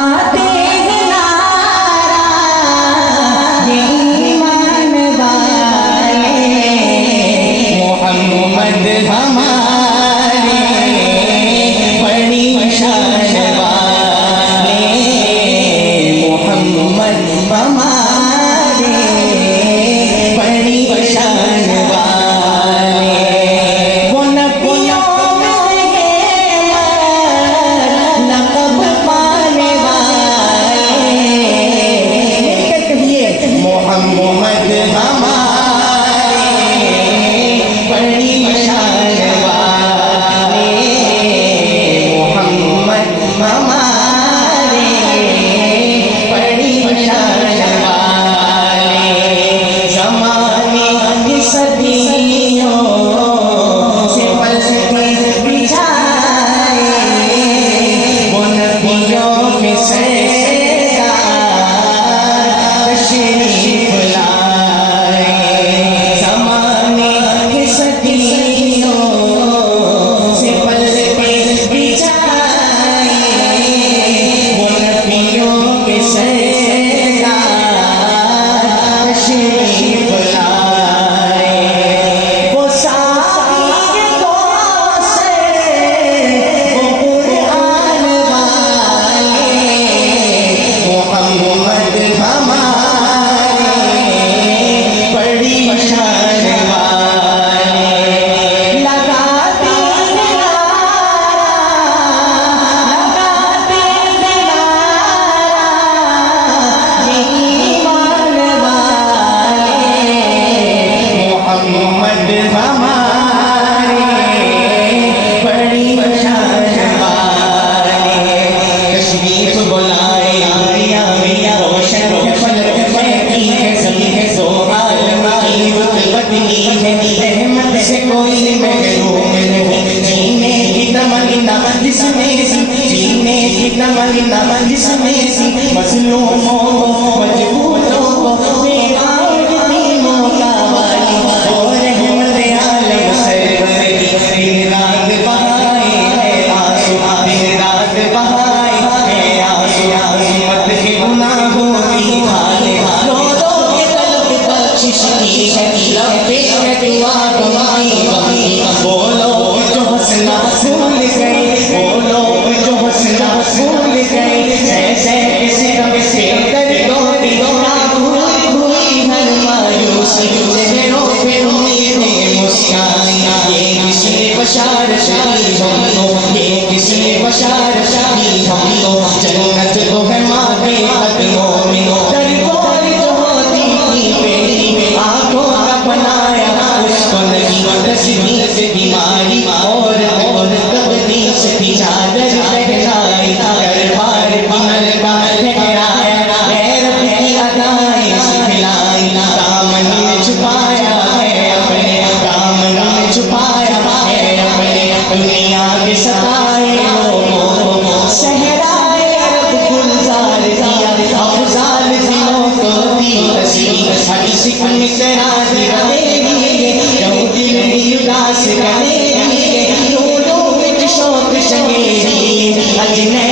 लगाते हैं नारा ये ईमान वाले, मोहम्मद हमारे बड़ी शान वाले, मोहम्मद हमारे बड़ी शान वाले। वो नबियों में लक़ब पाने वाले, कहिए मोहम्मद हमारे बड़ी शान वाले, मोहम्मद हमारे बड़ी शान वाले। ज़माने की सदियों से पलके बिछाए वो नबियों के सरदार तशरीफ लाए। ज़माने की सदियों से पलके बिछाए वो नबियों के सरदार तशरीफ लाए। वो साक़ी कौसर वो कुरान वाले, मोहम्मद हमारे बड़ी शान वाले। लगाते हैं नारा, लगाते हैं नारा ये ईमान वाले, मोहम्मद हमारे बड़ी शान वाले। तशरीफ बुलाए आमिया में रोशन है फलक महकी है ज़मीन है ज़ोहार की रुतबत की है रहमत से कोई महरूम नहीं। जीने की तमन्ना जिसमें सी, जीने की तमन्ना जिसमें सी, मज़लूमों को मजबूरों को बेगाम यतीमों का वाली और रहमत आलम सरवर की दिन रात बहाए है आंसू, दिन रात बहाए है आंसू। उम्मत के गुनाहों की खाले रो रो के तलब बख्शिश की है, लब पे है दुआ तुम्हारी बाकी। बोलो जो हंसना भूल गए, बोलो जो हंसना भूल गए, जैसे सितम से दर्दों की रात हुई हर मायूसी, चेहरों पे उम्मीदें मुस्कान। ये किसने बशारत दी हमको, ये किसने बशारत दी हमको, जन्नत को है माँ के कदमों में। दरबार जो होती थी बेटी आंखों का बनाया उसको नहीं, तस्वीर बीमारी और तबदीस थी चादर पहनाई, दरबार कमर का ठहराया गैरत की अदाएं सिखलाई। दामन में छुपाया है अपने, दामन में छुपाया है अपने, दुनिया के सताए लोगों को सहराए अरब गुलजार दिया, अफजाल दिलों को दी तस्वीर। हर सिकन इतराज करेगी, यहूदी में उदास करेगी, दोनों में शौक शगेरी। अजनबी